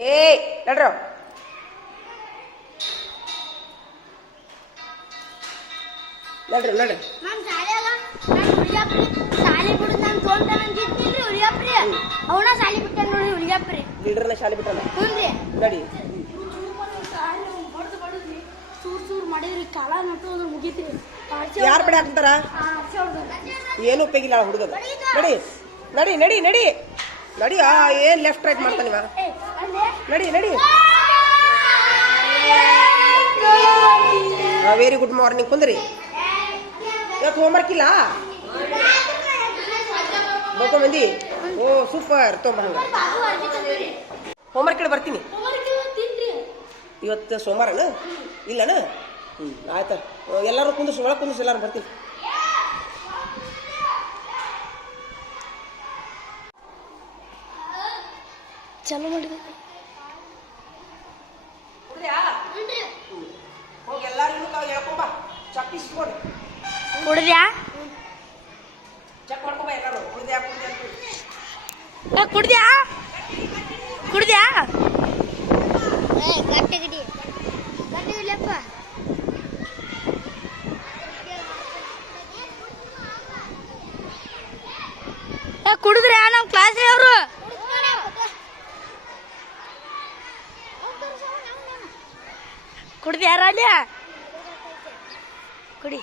ಏಯ್ ನಡ್ರ ನಡ್ರಿ ನಡ್ರಿ ನಾನು ಶಾಲೆಯಾಗ ನಾನು ಹುಲಿಯಪ್ರಿ ಶಾಲೆ ಬಿಡು ನಾನು ತೋಂತಾನ ಅಂತಿದ್ನಿಲ್ರಿ ಹುಲಿಯಪ್ರಿ ಅವನ ಶಾಲೆ ಬಿಟ್ಟಾನ ನೋಡಿ ಹುಲಿಯಪ್ರಿ ಲೀಡರ್ನ ಶಾಲೆ ಬಿಟ್ಟಲ್ಲ ಹ್ಞೂನ್ರಿ ನಡಿ ಚೂರ್ ಚೂರ್ ಮಾಡಿದ್ರಿ ಕಾಲ ನಟ್ಟು ಮುಗೀತ್ರಿ ಯಾರು ಪಡೆ ಹಾಕ್ತಾರ ಏನು ಉಪಯೋಗಿಲ್ಲ ಹುಡುಗದ ನಡಿ ನಡಿ ನಡಿ ನಡಿ ನಡಿ ಏನ್ ಲೆಫ್ಟ್ ರೈಟ್ ಮಾಡ್ತಾನಿವ ನಡಿ ನಡಿ ವೆರಿ ಗುಡ್ ಮಾರ್ನಿಂಗ್ ಕುಂದ್ರಿ ಇವತ್ತು ಹೋಮ್ವರ್ಕ್ ಇಲ್ಲ ಬರ್ಕೊಂಬಂದಿ ಓ ಸೂಪರ್ ತೊಂಬ ಹಂಗ ಹೋಮ್ವರ್ಕ್ ಬರ್ತೀನಿ ಇವತ್ತು ಸೋಮವಾರನ ಇಲ್ಲನ ಆಯ್ತ ಎಲ್ಲರೂ ಕುಂದಿಸ್ ಒಳಗೆ ಕುಂದಿಸ್ ಎಲ್ಲರೂ ಬರ್ತೀನಿ ಚಲೋ ಮಾಡಿದ ಹೋಗಿ ಎಲ್ಲರೂ ಹೇಳ್ಕೊಂಬ ಚಕ್ ಇಸ್ಕೊಂಡು ಕುಡ್ದ್ಯಾ ಚೆಕ್ ಮಾಡ್ಕೊಂಬ ಎಲ್ಲರೂ ಕುಡ್ದ್ಯಾ ಕುಡ್ದ್ಯಾ ಕುಡ್ದ್ಯಾ ಗಟ್ಟಿ ಗಿಡಿ ಗಟ್ಟಿ ಇಲ್ಲಪ್ಪ ಕುಡಿದ್ರೆ ನಮ್ಮ ಕ್ಲಾಸ್ ಅವರು ಕುಡ್ದ್ಯಾರ ಅಲ್ಲಿ ಕುಡಿ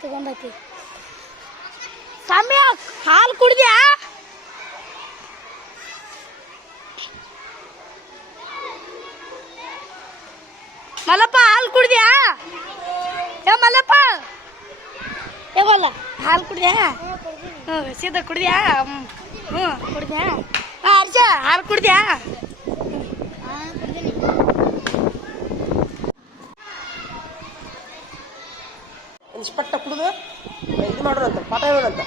ತಗೊಂಡೈತಿ ಸಮಯ ಹಾಲು ಕುಡ್ದ್ಯಾ ಮಲ್ಲಪ್ಪ ಹಾಲು ಕುಡ್ದ್ಯಾ ಏ ಮಲ್ಲಪ್ಪ ಏ ಮಲ್ಲ ಹಾಲು ಕುಡ್ದ್ಯಾ ಹ್ಞೂ ಸೀದಾ ಕುಡ್ದ್ಯಾ ಹ್ಞೂ ಕುಡ್ದ್ಯಾ ಹಾಂ ಅರ್ಜ ಹಾಲು ಕುಡ್ದ್ಯಾ ಇನ್ಸ್ಪೆಕ್ಟ ಕುಡಿದು ಇದು ಮಾಡೋಣಂತ ಪಾಠ ಹೇಳೋಣಂತ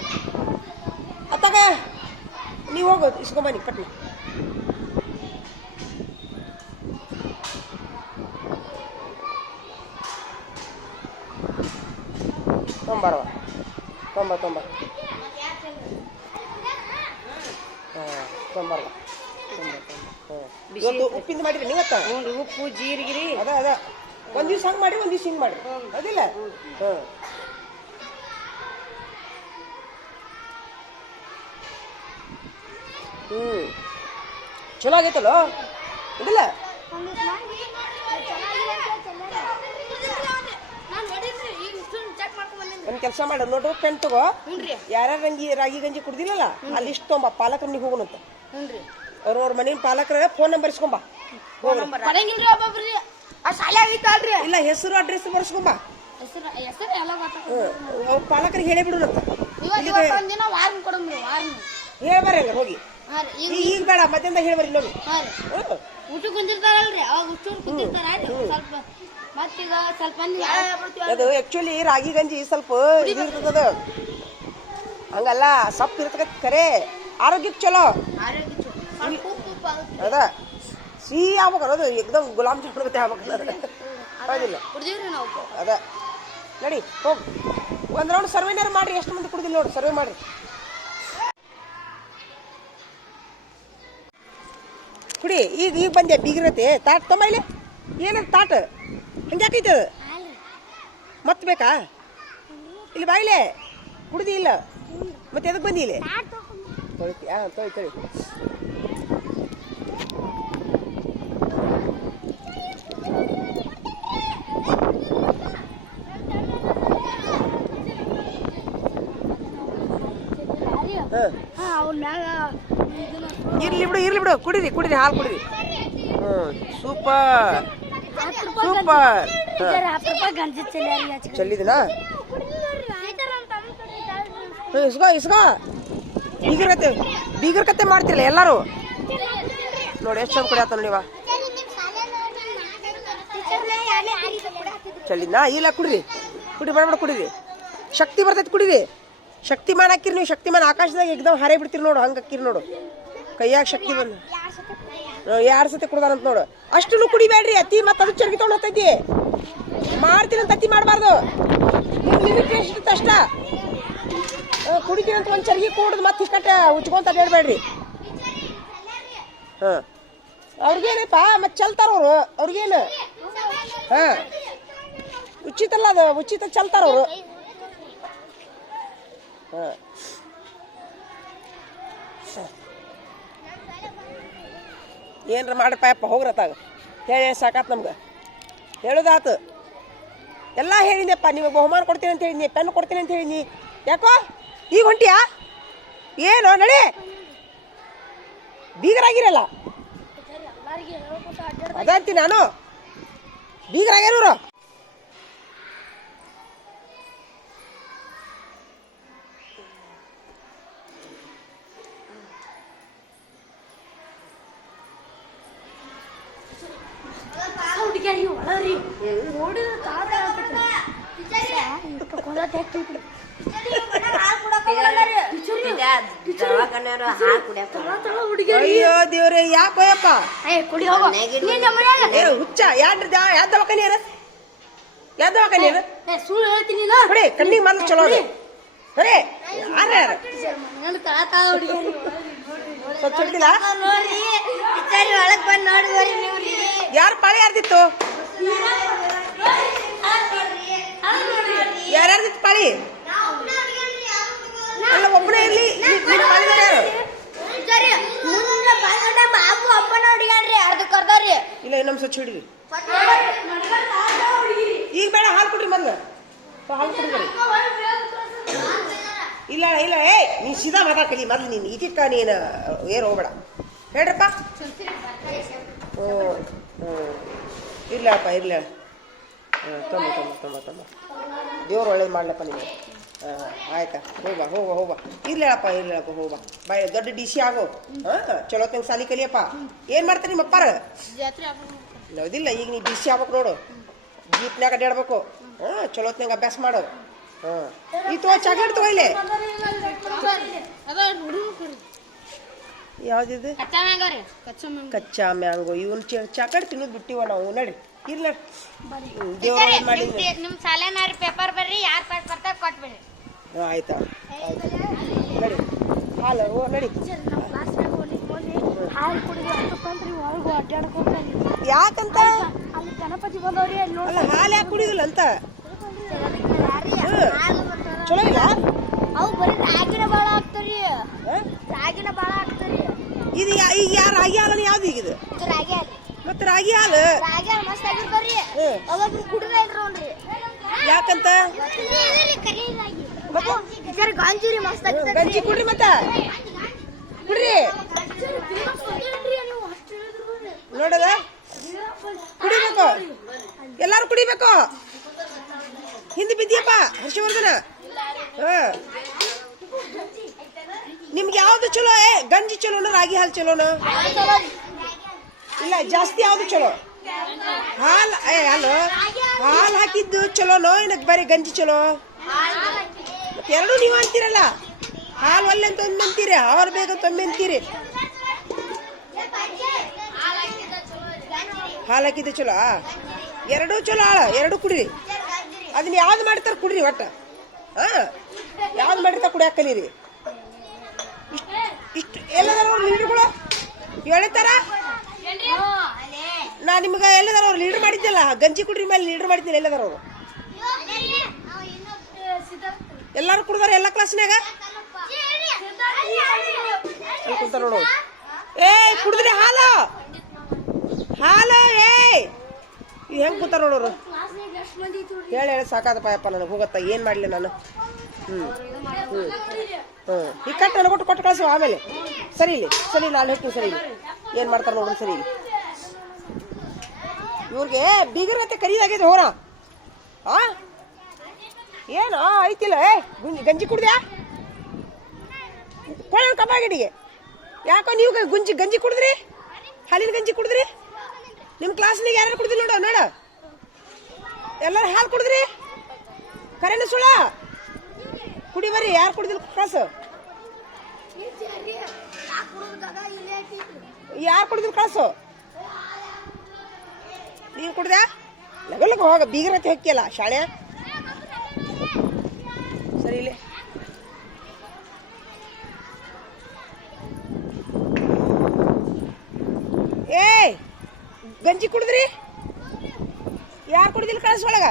ಅತ್ತಾಗ ನೀವು ಹೋಗು ಇಸ್ಕೊಂಬನ್ನಿ ಪಟ್ನ ತೊಂಬಾರವ ತೊಂಬ ತೊಂಬ ಹಾಂ ತೊಂಬಾರವ ಇವತ್ತು ಉಪ್ಪಿಂದ ಮಾಡಿರಿ ನೀವತ್ತ ಉಪ್ಪು ಜೀರಿಗೆ ಅದ ಅದ ಒಂದು ದಿವ್ಸ ಹಂಗೆ ಮಾಡಿ ಒಂದು ದಿವ್ಸ ಹಿಂಗೆ ಮಾಡಿ ಅದಿಲ್ಲ ಹಾಂ ಚಲೋ ಆಗೈತಲ್ಲೋ ಇದಿಲ್ಲ ಒಂದು ಕೆಲಸ ಮಾಡ ನೋಡು ಪೆನ್ ತಗೋ ಯಾರ್ಯಾರು ರಾಗಿ ಗಂಜಿ ಕುಡ್ದಿಲ್ಲಲ್ಲ ಅಲ್ಲಿ ಇಷ್ಟು ತೊಂಬ ಪಾಲಕರು ನೀವು ಹೋಗೋಣಂತ ಅವ್ರವ್ರ ಮನೆ ಪಾಲಕರ ಫೋನ್ ನಂಬರ್ ಇಸ್ಕೊಂಬ ಇಲ್ಲ ಹೆಸರು ಅಡ್ರೆಸ್ ಬರ್ಸ್ಕೊಂಬ ಅವ್ರ ಪಾಲಕರಿಗೆ ಹೇಳೇ ಬಿಡುನಂತ ಹೇಳ್ಬಾರ ಹಂಗ ಹೋಗಿ ಈಗ ಬೇಡ ಮಧ್ಯಾಹ್ನ ಹೇಳ್ಬಾರಿ ಇನ್ನೊಮ್ಮೆ ಊಟ ಕುಂದಿರ್ತಾರಲ್ರಿ ಅವಾಗ ಹುಚ್ಚೂರು ಕುಂದಿರ್ತಾರ ಸ್ವಲ್ಪ ಮತ್ತೀಗ ಸ್ವಲ್ಪ ಅದು ಆಕ್ಚುಲಿ ರಾಗಿ ಗಂಜಿ ಸ್ವಲ್ಪ ಇರ್ತದ ಹಂಗಲ್ಲ ಸೊಪ್ಪು ಇರ್ತದ ಖರೆ ಆರೋಗ್ಯಕ್ಕೆ ಚಲೋ ಅದ ಸಿಹಿ ಆಗ್ಬೇಕಲ್ಲ ಅದು ಏಕದಮ್ ಗುಲಾಬ್ ಜಾಮೂನ್ ಗತೆ ಆಗ್ಬೇಕಲ್ಲ ಹೌದಿಲ್ಲ ಅದ ನಡಿ ಹೋಗಿ ಒಂದು ರೌಂಡ್ ಸರ್ವೇನಾರು ಮಾಡ್ರಿ ಎಷ್ಟು ಮಂದಿ ಕುಡ್ದಿಲ್ಲ ನೋಡಿ ಸರ್ವೆ ಮಾಡ್ರಿ ಕುಡಿ ಈಗ ಬಂದೆ ಬೀಗಿರತ್ತೆ ತಾಟ್ ತಮ್ಮ ಇಲ್ಲಿ ಏನದು ತಾಟ್ ಹಂಗೆ ಯಾಕೈತೆ ಅದು ಮತ್ತೆ ಬೇಕಾ ಇಲ್ಲಿ ಬಾಯಿಲೆ ಕುಡ್ದಿ ಇಲ್ಲ ಮತ್ತೆ ಎದಕ್ಕೆ ಬಂದಿ ಇಲ್ಲಿ ತೊಳಿತಿ ಹಾಂ ತೊಳಿ ಇರ್ಲಿ ಬಿಡು ಕುಡಿರಿ ಹಾಲು ಕುಡಿರಿ ಸೂಪರ್ ಸೂಪರ್ ಚಲ್ಲಿದಿನಾ ಇಸ್ಕೋ ಬೀಗರ್ ಕತೆ ಮಾಡ್ತಿರಲ್ಲ ಎಲ್ಲರೂ ನೋಡಿ ಎಷ್ಟು ಚಂದ ಕುಡಿಯತ್ತ ನೀವ ಚಲ್ಲಿದ್ನಾ ಇಲ್ಲ ಕುಡಿರಿ ಬೇಡ ಕುಡಿರಿ ಶಕ್ತಿ ಬರ್ತೈತಿ ಕುಡಿರಿ ಶಕ್ತಿಮಾನ್ ಹಾಕಿರಿ ನೀವು ಶಕ್ತಿಮಾನ್ ಆಕಾಶದಾಗ ಎಕ್ದಮ್ ಹಾರೇ ಬಿಡ್ತೀರಿ ನೋಡು ಹಂಗೆ ಹಾಕಿರಿ ನೋಡು ಕೈಯಾಗ ಶಕ್ತಿ ಬಂದು 2 ಸತಿ ಕುಡ್ದಾರಂತ ನೋಡು ಅಷ್ಟು ಕುಡಿಬೇಡ್ರಿ ಅತಿ ಮತ್ತೆ ಅದು ಚರ್ಗಿ ತೊಗೊಂಡು ಹೋಗ್ತೈತಿ ಮಾಡ್ತೀನಂತ ಅತಿ ಮಾಡಬಾರ್ದು ಲಿಮಿಟ್ ಎಷ್ಟು ಅಷ್ಟ ಕುಡಿತೀನಂತ ಒಂದು ಚರ್ಗಿ ಕೂಡದು ಮತ್ತೆ ಇಷ್ಟಟ್ಟ ಉಚ್ಕೊಂತ ಹೇಳ್ಬೇಡ್ರಿ ಹಾಂ ಅವ್ರಿಗೇನಪ್ಪ ಮತ್ತೆ ಚಲ್ತಾರ ಅವರು ಅವ್ರಿಗೇನು ಹಾಂ ಉಚಿತ ಅಲ್ಲ ಅದು ಉಚಿತ ಚಲ್ತಾರ ಅವರು ಹಾಂ ಏನ್ರ ಮಾಡಪ್ಪ ಯಪ್ಪ ಹೋಗ್ರತ್ತಾಗ ಹೇಳಿ ಸಾಕಾತ್ ನಮ್ಗೆ ಹೇಳೋದಾತು ಎಲ್ಲ ಹೇಳಿದ್ನಪ್ಪ ನಿಮಗೆ ಬಹುಮಾನ ಕೊಡ್ತೀನಿ ಅಂತ ಹೇಳಿದ್ನಿ ಪೆನ್ ಕೊಡ್ತೀನಿ ಅಂತ ಹೇಳಿದ್ನಿ ಯಾಕೋ ಈಗ ಹೊಂಟಿಯಾ ಏನು ನಡಿ ಬೀಗರಾಗಿರಲ್ಲ ಅದಂತೀನಿ ನಾನು ಬೀಗರಾಗ್ಯಾರವ್ರು ಅಯ್ಯೋ ದೇವ್ರೆ ಯಾಕೋಯಪ್ಪ ಹುಚ್ಚ ಯಾವ ದವಾಖಾನೆ ಯಾವ ದವಾಖಾನೆ ಸುಳ್ಳು ಹೇಳ್ತೀನಿ ಹೊಡಿ ಕಣ್ಣಿಗೆ ಮನಸ್ಸು ಚಲೋ ಅದು ಹೊರೇ ಯಾರು ಸ್ವಲ್ಪ ಹಿಡ್ದಿಲ್ಲ ಒಳಗ್ ಬಂದ್ ನೋಡ್ಬೋರಿ ನೀವ್ರಿ ಯಾರು ಪಾಳಿ ಯಾರ್ದಿತ್ತು ಯಾರ್ಯಾರ್ದಿತ್ತು ಪಾಳಿ ಅಲ್ಲ ಒಬ್ಬನೇ ಇರ್ಲಿ ಪಾಳಿ ಬಾಬು ಅಪ್ಪನ ಹುಡುಗನ್ರಿ ಅರ್ಧಕ್ಕೆ ಅರ್ಧರಿ ಇಲ್ಲ ಇನ್ನೊಮ್ಮೆ ಸ್ವಚ್ಛ ಹಿಡಿರಿ ಈಗ ಬೇಡ ಹಾಲು ಕೊಡ್ರಿ ಮೊದ್ಲು ಹಾಲು ಕೊಡ್ರಿ ಇಲ್ಲ ಇಲ್ಲ ಏ ನೀನು ಸೀದಾ ಮಾತಾಡ್ಕಲಿ ಮೊದ್ಲು ನೀನು ಇದಕ್ಕ ನೀನು ಏನು ಹೋಗ್ಬೇಡ ಹೇಳ್ರಪ್ಪ ಹ್ಞೂ ಹ್ಞೂ ಇರ್ಲಪ್ಪ ಇರ್ಲ ಹಾಂ ತೊಂಬ ದೇವ್ರು ಒಳ್ಳೇದು ಮಾಡ್ಲಪ್ಪ ನಿಮಗೆ ಹಾಂ ಆಯ್ತಾ ಹೋಗ್ಬಾ ಇರ್ಲಪ್ಪ ಹೋಗ್ಬಾ ಬಾಯ್ ದೊಡ್ಡ ಡಿ ಸಿ ಆಗೋ ಹಾಂ ಚಲೋ ತಂಗ ಸಾಲಿ ಕಲಿಯಪ್ಪ ಏನು ಮಾಡ್ತಾರೆ ನಿಮ್ಮ ಅಪ್ಪಾರ ಹೌದಿಲ್ಲ ಈಗ ನೀ ಡಿ ಸಿ ಆಗ್ಬೇಕು ನೋಡು ಜೀಪ್ನ್ಯಾಗ ಅಡ್ಡಾಡ್ಬೇಕು ಹಾಂ ಚಲೋತ್ನಾಗ ಅಭ್ಯಾಸ ಮಾಡು ಹಾಂ ಈ ಚಾಕ್ಲೇಟ್ ತಗೊಳ್ಳೆ ಯಾವ್ದಿದು ಕಚ್ಚಾ ಮ್ಯಾಂಗೋ ಇವನ್ ಚಾಕ್ಲೇಟ್ ತಿನ್ನೋದು ಬಿಟ್ಟಿವ ನಾವು ನಡಿ ಇರ್ಲ ದೇವ್ರ ಮಾಡಿದ್ವಿ ನಿಮ್ ಸಾಲೇನಾರಿ ಪೇಪರ್ ಬರ್ರಿ ಯಾರು ಪಾಸ್ ಬರ್ತಾರೆ ಕೊಟ್ಬಿಡಿ ಆಯ್ತಾ ಆಯ್ತು ನಡಿ ಹಾಲು ಓ ನಡಿ ಹಾಲು ಕುಡಿದು ಒಳಗೂ ಅಡ್ಡಾಡ್ಕೊಂಡ್ರಿ ಯಾಕಂತ ಅಲ್ಲಿ ಗಣಪತಿ ಬಂದವ್ರಿ ಅಲ್ಲ ಹಾಲು ಯಾಕೆ ಕುಡಿದಿಲ್ಲ ಅಂತ ಚಲೋ ಇಲ್ಲ ಅವು ಬರೀ ರಾಗಿನ ಬಾಳ ಹಾಕ್ತಾರಿ ರಾಗಿನ ಬಾಳ ಹಾಕ್ತಾರಿ ಇದು ಈಗ ಯಾರು ರಾಗಿ ಹಾಲು ಯಾವ್ದು ಈಗ ಇದು ರಾಗಿ ಹಾಲು ಮತ್ತೆ ರಾಗಿ ಹಾಲು ರಾಗಿ ಹಾಲು ಮಸ್ತ್ ಆಗಿರ್ತಾರ್ರಿ ಅವಾಗ ಕುಡಿದ್ರೆ ನೋಡ್ರಿ ಯಾಕಂತ ಗಾಂಜಿ ಮಸ್ತ್ ಗಂಜಿ ಕುಡ್ರಿ ಮತ್ತ ಕುಡ್ರಿ ನೋಡದ ಕುಡಿಬೇಕು ಎಲ್ಲಾರು ಕುಡಿಬೇಕು ಹಿಂದೆ ಬಿದ್ದಿಯಪ್ಪ ಹರ್ಷವರ್ಧನ ನಿಮ್ಗೆ ಯಾವ್ದು ಚಲೋ ಗಂಜಿ ಚಲೋನ ರಾಗಿ ಹಾಲು ಚಲೋನ ಇಲ್ಲ ಜಾಸ್ತಿ ಯಾವ್ದು ಚಲೋ ಹಾಲು ಹಾಲು ಹಾಕಿದ್ದು ಚಲೋನೋ ಏನಕ್ಕೆ ಬರೀ ಗಂಜಿ ಚಲೋ ಎರಡೂ ನೀವು ಅಂತೀರಲ್ಲ ಹಾಲು ಒಲ್ಲೆ ಅಂತ ಒಮ್ಮೆ ಅಂತೀರಿ ಹಾಲು ಬೇಕಂತ ಒಮ್ಮೆ ಅಂತೀರಿ ಹಾಲು ಹಾಕಿದ್ದು ಚಲೋ ಎರಡೂ ಚಲೋ ಎರಡೂ ಕುಡ್ರಿ ಅದನ್ನ ಯಾವ್ದು ಮಾಡ್ತಾರ ಕುಡ್ರಿ ಒಟ್ಟ ಯಾವ್ದು ಮಾಡಿರ್ತಾರ ಕುಡಿಯಾಕ ಕಲೀರಿ ಇಷ್ಟು ಎಲ್ಲದಾರ ಅವ್ರು ಲೀಡರ್ಗಳು ಹೇಳ್ತಾರ ನಾ ನಿಮ್ಗೆ ಎಲ್ಲದಾರ ಅವ್ರು ಲೀಡರ್ ಮಾಡಿದ್ದಲ್ಲ ಗಂಜಿ ಕುಡ್ರಿ ಮೇಲೆ ಲೀಡರ್ ಮಾಡಿದ್ದಿಲ್ಲ ಎಲ್ಲದಾರ ಅವರು ಎಲ್ಲಾರು ಕುಡ್ದಾರ ಎಲ್ಲ ಕ್ಲಾಸ್ನಾಗ ಕುಡ್ತಾರ ನೋಡು ಏಯ್ ಕುಡಿದ್ರಿ ಹಾಲು ಹಾಲು ಏಯ್ ಇದು ಹೆಂಗೆ ಕೂತಾರ ನೋಡೋರು ಹೇಳಿ ಸಾಕಾದಪ್ಪ ಯಪ್ಪ ನನಗೆ ಹೋಗತ್ತ ಏನು ಮಾಡಲಿ ನಾನು ಈಗ ಕಟ್ಟು ನನಗೆ ಕೊಟ್ಟು ಕಳಿಸುವ ಆಮೇಲೆ ಸರಿ ನಾನು ಹೇಳ್ತೀನಿ ಸರಿ ಏನು ಮಾಡ್ತಾರೆ ನೋಡ್ರಿ ಸರಿ ಇವ್ರಿಗೆ ಬೀಗರತ್ತೆ ಕರೀದಾಗಿದೆ ಹೋರ ಏನು ಐತಿಲ್ಲ ಗಂಜಿ ಕುಡ್ದ್ಯಾ ಕೊಳ ಕಬ್ಬಾಗಿಡಿಗೆ ಯಾಕೋ ನೀವು ಗಂಜಿ ಕುಡಿದ್ರಿ ಹಾಲಿನ ಗಂಜಿ ಕುಡಿದ್ರಿ ನಿಮ್ಮ ಕ್ಲಾಸ್ನಾಗ ಯಾರು ಕುಡ್ದಿಲ್ಲ ನೋಡ ಎಲ್ಲರೂ ಹಾಲು ಕುಡಿದ್ರಿ ಕರೆನ ಸುಳ ಕುಡಿ ಬರ್ರಿ ಯಾರು ಕುಡ್ದಿಲ್ಲ ಕಳ್ಸು ಯಾರು ಕುಡ್ದಿಲ್ಲ ಕಳ್ಸು ನೀನು ಕುಡ್ದ ಲಗಲಗ ಹೋಗ ಬೀಗರತ್ತೆ ಹೊಕ್ಕಿಯಲ್ಲ ಶಾಲೆ ಸರಿ ಇಲ್ಲಿ ಗಂಜಿ ಕುಡಿದ್ರಿ? ಯಾರು ಕುಡಿದಿಲ್ಲ ಕಳ್ಸ ಒಳಗ?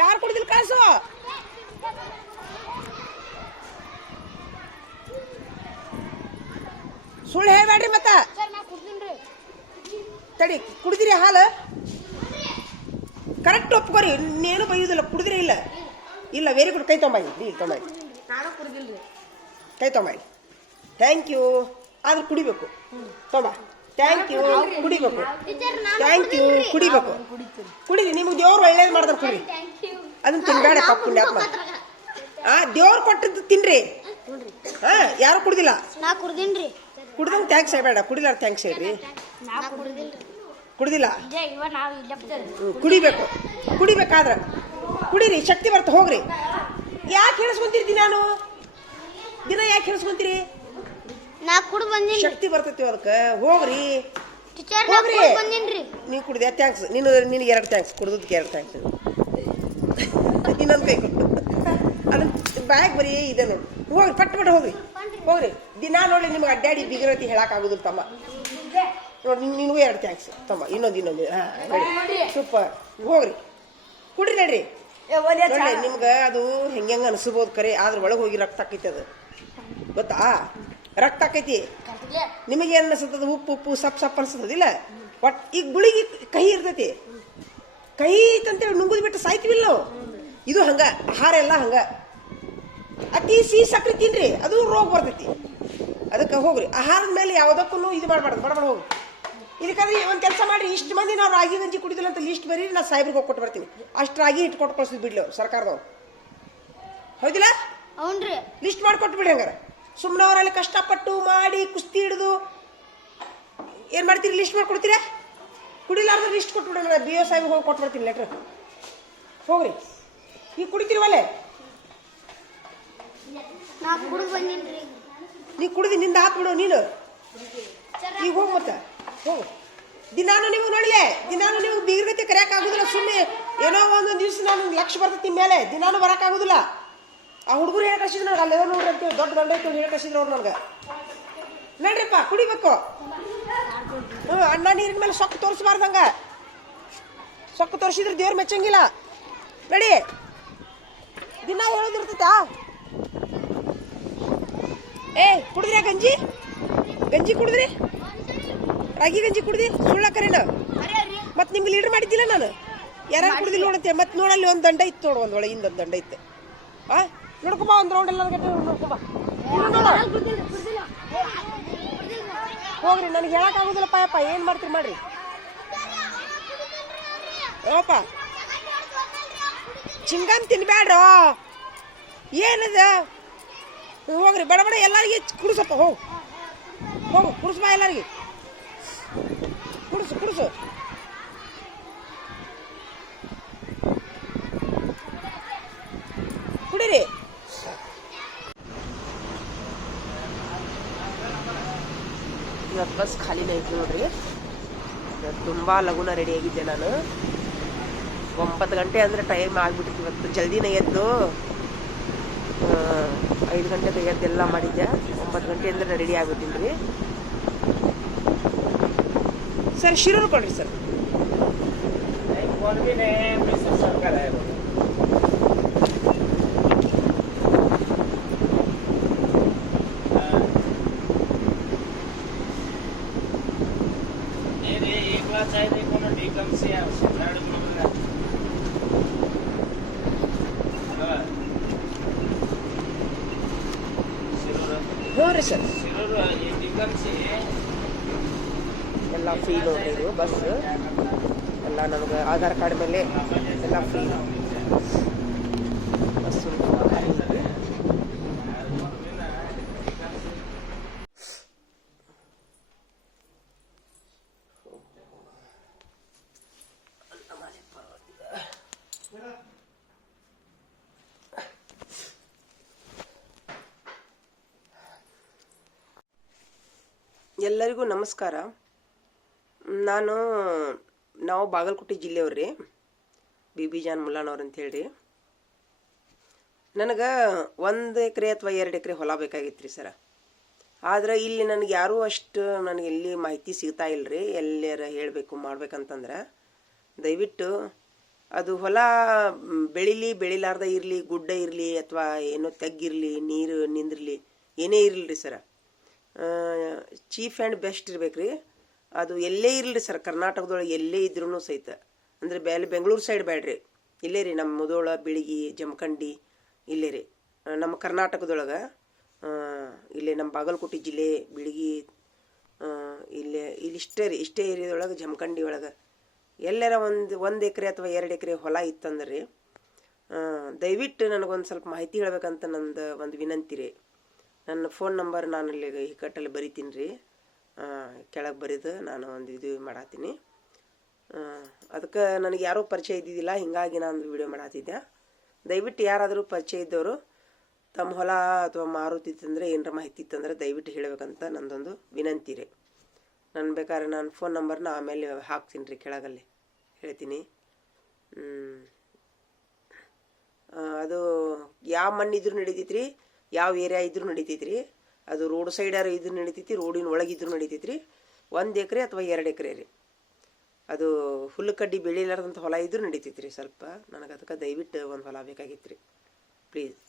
ಯಾರು ಕುಡಿದಿಲ್ಲ ಕಳ್ಸು? ಸುಳ್ಳು ಹೇಳ್ಬೇಡ್ರಿ ಮತ್ತ. ತಡಿ, ಕುಡಿದಿರಿ ಹಾಲು? ಕರೆಕ್ಟ್ ಒಪ್ಕೋರಿ, ಇನ್ನೇನು ಬೈಯುದಿಲ್ಲ. ಕುಡಿದ್ರಿ ಇಲ್ಲ? ಇಲ್ಲ, ವೆರಿ ಗುಡ್. ಕೈ ತೊಂಬಿ, ನೀ ತೊಂಬಿ. ನಾನು ಕುಡಿದಿಲ್ರಿ. ಕೈ ತೊಂಬಿ. Thank you. ಆದ್ರೆ ಕುಡಿಬೇಕು. ತೊಂಬ. Thank you. ಕುಡಿಬೇಕು. Thank you. ಕುಡಿಬೇಕು. ಕುಡಿದಿ. ನಿಮ್ಗೆ ದೇವ್ರು ಒಳ್ಳೇದು ಮಾಡ್ತಾರೆ, ಕುಡಿ. ಅದನ್ನ ತಿನ್ಬೇಡ ಪುಣ್ಯಾತ್ಮ. ದೇವ್ರು ಕೊಟ್ಟದ್ದು ತಿನ್ರಿ. ಹಾ, ಯಾರು ಕುಡ್ದಿಲ್ಲ? ನಾ ಕುಡ್ದಿನ್ರಿ. ಕುಡ್ದಂಗೆ ಥ್ಯಾಂಕ್ಸ್ ಹೇಳ್ಬೇಡ. ಕುಡಿಲಾರ ಥ್ಯಾಂಕ್ಸ್ ಹೇಳ್ರಿ. ಕುಡ್ದಿಲ್ಲ? ಕುಡಿಬೇಕು. ಕುಡಿಬೇಕಾದ್ರ ಕುಡೀರಿ, ಶಕ್ತಿ ಬರ್ತ. ಹೋಗ್ರಿ. ಯಾಕೆ ಹೇಳಿಸ್ಕೊಂತೀರಿ ದಿನಾನು? ದಿನ ಯಾಕೆ ಹೇಳಿಸ್ಕೊಂತೀರಿ? ನಾ ಕುಡ್ ಬಂದಿನಿ. ಶಕ್ತಿ ಬರ್ತೈತಿ ಅದಕ್ಕೆ. ಹೋಗ್ರಿ. ಟೀಚರ್ ನಾ ಹೋಗ್ರಿ. ಕುಡ್ ಬಂದಿನ್ರಿ. ನೀವು ಕುಡಿದೆ ಥ್ಯಾಂಕ್ಸ್. ನಿನಗೆ 2 ಥ್ಯಾಂಕ್ಸ್. ಕುಡ್ದಕ್ಕೆ 2 ಥ್ಯಾಂಕ್ಸ್. ಇನ್ನೊಂದು ಕೈ ಕೊಟ್ಟು ಅದನ್ನ ಬ್ಯಾಗ್ ಬರೀ ಇದೆ ನೋಡಿ. ಹೋಗ್ರಿ, ಪಟ್ ಹೋಗ್ರಿ. ಹೋಗ್ರಿ. ದಿನ ನೋಡಿ ನಿಮ್ಗೆ ಅಡ್ಡಾಡಿ ಬಿಗಿರತಿ ಹೇಳಕ್ ಆಗುದಿಲ್ಲ ತಮ್ಮ. ನೋಡಿ, ನಿನಗೂ 2 ಥ್ಯಾಂಕ್ಸ್ ತಮ್ಮ. ಇನ್ನೊಂದು. ನೋಡಿ, ಸೂಪರ್. ಹೋಗ್ರಿ, ಕುಡ್ರಿ. ನಡ್ರಿ. ನೋಡಿ, ನಿಮ್ಗೆ ಅದು ಹೆಂಗೆ ಅನಿಸ್ಬೋದು ಕರೆ, ಆದ್ರೆ ಒಳಗೆ ಹೋಗಿ ರಕ್ತ ಆಕೈತಿ. ಅದು ಗೊತ್ತಾ? ರಕ್ತ ಆಕೈತಿ. ನಿಮಗೆ ಏನು ಅನಿಸ್ತದ? ಉಪ್ಪು ಸಪ್ ಅನ್ಸತ್ತದಿಲ್ಲ. ಒಟ್ ಈಗ ಗುಳಿಗೆ ಕಹಿ ಇರ್ತೈತಿ. ಕಹಿ ಐತಂತೇಳಿ ನುಂಗುದ್ ಬಿಟ್ಟು ಸಾಯ್ತೀವಿಲ್ಲ ನಾವು. ಇದು ಹಂಗ. ಆಹಾರ ಎಲ್ಲ ಹಂಗ. ಅತಿ ಸಿಹಿ ಸಕ್ರೆ ತಿನ್ರಿ, ಅದು ರೋಗ ಬರ್ತೈತಿ. ಅದಕ್ಕೆ ಹೋಗ್ರಿ. ಆಹಾರದ ಮೇಲೆ ಯಾವುದಕ್ಕೂ ಇದು ಮಾಡಬಾರ್ದು. ಬಡಬಡ ಹೋಗ್ರಿ. ಇದಕ್ಕಾದ್ರೆ ಒಂದು ಕೆಲಸ ಮಾಡ್ರಿ. ಇಷ್ಟು ಮಂದಿ ನಾವು ರಾಗಿ ಗಂಜಿ ಕುಡಿದಿಲ್ಲ ಅಂತ ಲಿಸ್ಟ್ ಬರೀ. ನಾ ಸಾಹೇಬ್ರಿಗೆ ಹೋಗಿ ಕೊಟ್ಟು ಬರ್ತೀನಿ. ಅಷ್ಟು ರಾಗಿ ಹಿಟ್ಟು ಕೊಟ್ಟು ಕಳ್ಸಿದ್ ಬಿಡ್ಲಿ ಅವ್ರು, ಸರ್ಕಾರದವ್ರು. ಹೌದಿಲ್ಲ? ಅವ್ನ್ರಿ ಲಿಸ್ಟ್ ಮಾಡಿಕೊಟ್ಟು ಬಿಡಿ. ಹಂಗಾರ ಸುಮ್ಮನೆ ಅವರಲ್ಲಿ ಕಷ್ಟಪಟ್ಟು ಮಾಡಿ ಕುಸ್ತಿ ಹಿಡಿದು ಏನು ಮಾಡ್ತೀರಿ? ಲಿಸ್ಟ್ ಮಾಡ್ಕೊಡ್ತೀರಾ? ಕುಡಿಲಾರ್ದ್ರೆ ಲಿಸ್ಟ್ ಕೊಟ್ಬಿಡೋಣ. BO ಸಾಹೇಬ್ಗೆ ಹೋಗಿ ಕೊಟ್ಟು ಬರ್ತೀನಿ ಲೆಟ್ರ್. ಹೋಗ್ರಿ. ಈಗ ಕುಡಿತೀರವಲ್ಲೇ? ನಾ ಕುಡ್ ಬಂದಿನ್ರಿ. ನೀ ಕುಡಿದು ನಿಂದ ಹಾಕ್ಬಿಡು ನೀನು. ಈಗ ಹೋಗು ಮತ್ತೆ. ಹೋಗು. ದಿನಾನು ನೀವು ನೋಡ್ಲೆ, ದಿನಾನು ನೀವು ಬೀಗ್ರತೆ ಕರೆಯಕ್ಕೆ ಆಗುದಿಲ್ಲ. ಸುಮ್ಮನೆ ಏನೋ ಒಂದೊಂದು ದಿವ್ಸ ನಾನು ಲಕ್ಷ ಬರ್ತೈತಿ ನಿಮ್ಮ ಮೇಲೆ. ದಿನಾನು ಬರೋಕ್ಕಾಗುದಿಲ್ಲ. ಆ ಹುಡುಗರು ಹೇಳಿ ಕಳಿಸಿದ್ರು ನನಗೆ. ಅಲ್ಲೇನೋ ನೋಡ್ರಿ ಅಂತೇಳಿ ದೊಡ್ಡ ಗಂಡ ಐತೆ ಹೇಳಿ ಕಳಿಸಿದ್ರು ಅವ್ರು ನನಗೆ. ನಡ್ರಿಪ್ಪ, ಕುಡಿಬೇಕು. ಅಣ್ಣ ನೀರಿನ ಮೇಲೆ ಸೊಕ್ಕು ತೋರಿಸ್ಬಾರ್ದಂಗ. ಸೊಕ್ಕು ತೋರಿಸಿದ್ರೆ ದೇವ್ರು ಮೆಚ್ಚಂಗಿಲ್ಲ. ನಡಿ. ದಿನ ಹೇಳೋದಿರ್ತೈತಾ? ಕುಡಿದ್ರಿ ಗಂಜಿ? ಗಂಜಿ ಕುಡಿದ್ರಿ? ರಾಗಿ ಗಂಜಿ ಕುಡ್ದಿ? ಸುಳ್ಳ ಕರೆನ? ಮತ್ತೆ ನಿಮ್ಗೆ ಲೀಡರ್ ಮಾಡಿದ್ದಿಲ್ಲ ನಾನು. ಯಾರು ಕುಡ್ದಿಲ್ಲ ನೋಡಂತೆ. ಮತ್ತೆ ನೋಡಲ್ಲಿ ಒಂದು ದಂಡ ಇತ್ತು ನೋಡು. ಒಂದು ಒಳಗಿಂದ ಒಂದು ದಂಡ ಇತ್ತು. ನೋಡ್ಕೊಬಾ, ಒಂದು ರೌಂಡ್ ಎಲ್ಲ ನೋಡ್ಕೊಬಾ. ಹೋಗ್ರಿ. ನನಗೆ ಹೇಳಕ್ಕಾಗುದಿಲ್ಲಪ್ಪ. ಯಪ್ಪ, ಏನು ಮಾಡ್ತೀರಿ ಮಾಡ್ರಿ. ಓಪ, ಚಿಂಗಮ್ ತಿನ್ಬ್ಯಾಡ್ರೋ. ಏನದ? ಹೋಗ್ರಿ. ಬಡ ಎಲ್ಲರಿಗೆ ಕುಡಿಸಪ್ಪ. ಹೋಗು ಕುಡಿಸ್ಬಾ. ಎಲ್ಲರಿಗೆ ಕುಡಿಸು. ಕುಡೀರಿ. ಇವತ್ತು ಬಸ್ ಖಾಲಿನೇ ಐತಿ ನೋಡ್ರಿ. ತುಂಬ ಲಗುನ ರೆಡಿ ಆಗಿದ್ದೆ ನಾನು. 9 ಗಂಟೆ ಅಂದರೆ ಟೈಮ್ ಆಗಿಬಿಟ್ಟಿತ್ತು. ಇವತ್ತು ಜಲ್ದಿನೇ ಎದ್ದು 5 ಗಂಟೆಗೆ ಎದ್ದೆಲ್ಲ ಮಾಡಿದ್ದೆ. 9 ಗಂಟೆ ಅಂದರೆ ರೆಡಿ ಆಗ್ಬಿಟ್ಟಿನಿ ರೀ. ಸರ್, ಶಿರೂರು ಕೊಡ್ರಿ ಸರ್. ಹ್ಞೂ ರೀ ಸರ್. ಎಲ್ಲ ಫ್ರೀ ನೋಡ್ರಿ. ಇದು ಬಸ್ ಎಲ್ಲ ನನಗೆ ಆಧಾರ್ ಕಾರ್ಡ್ ಮೇಲೆ ಎಲ್ಲ ಫ್ರೀ. ಬಸ್ಸು ಎಲ್ಲರಿಗೂ ನಮಸ್ಕಾರ. ನಾವು ಬಾಗಲಕೋಟೆ ಜಿಲ್ಲೆಯವ್ರಿ. BB ಜಾನ್ ಮುಲ್ಲಾನವ್ರು ಅಂತ ಹೇಳ್ರಿ. ನನಗೆ 1 ಎಕರೆ ಅಥವಾ 2 ಎಕರೆ ಹೊಲ ಬೇಕಾಗಿತ್ತು ರೀ ಸರ. ಆದ್ರೆ ಇಲ್ಲಿ ನನಗೆ ಯಾರೂ ಅಷ್ಟು ನನಗೆ ಎಲ್ಲಿ ಮಾಹಿತಿ ಸಿಗ್ತಾ ಇಲ್ಲರಿ. ಎಲ್ಲಾರ ಹೇಳಬೇಕು ಮಾಡ್ಬೇಕಂತಂದ್ರೆ ದಯವಿಟ್ಟು ಅದು ಹೊಲ ಬೆಳಿಲಾರ್ದ ಇರಲಿ, ಗುಡ್ಡ ಇರಲಿ ಅಥವಾ ಏನೋ ತೆಗ್ಗಿರಲಿ, ನೀರು ನಿಂದಿರಲಿ, ಏನೇ ಇರಲಿ ರೀ ಸರ, ಚೀಫ್ ಆ್ಯಂಡ್ ಬೆಸ್ಟ್ ಇರ್ಬೇಕು ರೀ. ಅದು ಎಲ್ಲೇ ಇರಲಿ ಸರ್, ಕರ್ನಾಟಕದೊಳಗೆ ಎಲ್ಲೇ ಇದ್ರೂ ಸಹಿತ, ಅಂದರೆ ಬೆಂಗಳೂರು ಸೈಡ್ ಬೇಡ್ರಿ, ಇಲ್ಲೇ ರೀ ನಮ್ಮ ಮುಧೋಳ, ಬಿಳಿಗಿ, ಜಮಖಂಡಿ, ಇಲ್ಲೇ ರೀ ನಮ್ಮ ಕರ್ನಾಟಕದೊಳಗೆ, ಇಲ್ಲೇ ನಮ್ಮ ಬಾಗಲಕೋಟೆ ಜಿಲ್ಲೆ ಬಿಳಿಗಿ, ಇಷ್ಟೇ ಏರಿಯಾದೊಳಗೆ ಜಮಖಂಡಿ ಒಳಗೆ ಎಲ್ಲರ ಒಂದು ಎಕರೆ ಅಥವಾ 2 ಎಕರೆ ಹೊಲ ಇತ್ತಂದ್ರೆ ರೀ, ದಯವಿಟ್ಟು ನನಗೊಂದು ಸ್ವಲ್ಪ ಮಾಹಿತಿ ಹೇಳ್ಬೇಕಂತ ನಂದು ಒಂದು ವಿನಂತಿ ರೀ. ನನ್ನ ಫೋನ್ ನಂಬರ್ ನಾನು ಇಲ್ಲಿ ಹಿಕ್ಕಟ್ಟಲ್ಲಿ ಬರಿತೀನಿ ರೀ, ಕೆಳಗೆ ಬರೆದು ನಾನು ಒಂದು ಇದು ಮಾಡತ್ತೀನಿ. ಅದಕ್ಕೆ ನನಗೆ ಯಾರೂ ಪರಿಚಯ ಇದ್ದಿದ್ದಿಲ್ಲ, ಹೀಗಾಗಿ ನಾನು ವಿಡಿಯೋ ಮಾಡತ್ತಿದ್ದೆ. ದಯವಿಟ್ಟು ಯಾರಾದರೂ ಪರಿಚಯ ಇದ್ದವರು ತಮ್ಮ ಹೊಲ ಅಥವಾ ಮಾರುತ್ತಿತ್ತಂದರೆ ಏನರ ಮಾಹಿತಿ ಇತ್ತಂದ್ರೆ ದಯವಿಟ್ಟು ಹೇಳಬೇಕಂತ ನಂದೊಂದು ವಿನಂತಿ ರೀ. ನಾನು ಬೇಕಾದ್ರೆ ನಾನು ಫೋನ್ ನಂಬರ್ನ ಆಮೇಲೆ ಹಾಕ್ತೀನಿ ರೀ, ಕೆಳಗಲ್ಲಿ ಹೇಳ್ತೀನಿ. ಅದು ಯಾವ ಮಣ್ಣು ಇದ್ರೂ ನಡಿತೈತಿ ರೀ, ಯಾವ ಏರಿಯಾ ಇದ್ರೂ ನಡಿತೈತಿ ರೀ. ಅದು ರೋಡ್ ಸೈಡಾರು ಇದ್ರೂ ನಡಿತೈತಿ, ರೋಡಿನ ಒಳಗಿದ್ರೂ ನಡಿತೈತಿ ರೀ. 1 ಎಕರೆ ಅಥವಾ 2 ಎಕರೆ ರೀ. ಅದು ಹುಲ್ಲು ಕಡ್ಡಿ ಬೆಳಿಲಾರ್ದಂಥ ಹೊಲ ಇದ್ರೂ ನಡಿತೈತಿ ರೀ. ಸ್ವಲ್ಪ ನನಗೆ ಅದಕ್ಕೆ ದಯವಿಟ್ಟು ಒಂದು ಹೊಲ ಬೇಕಾಗಿತ್ತು ರೀ, ಪ್ಲೀಸ್.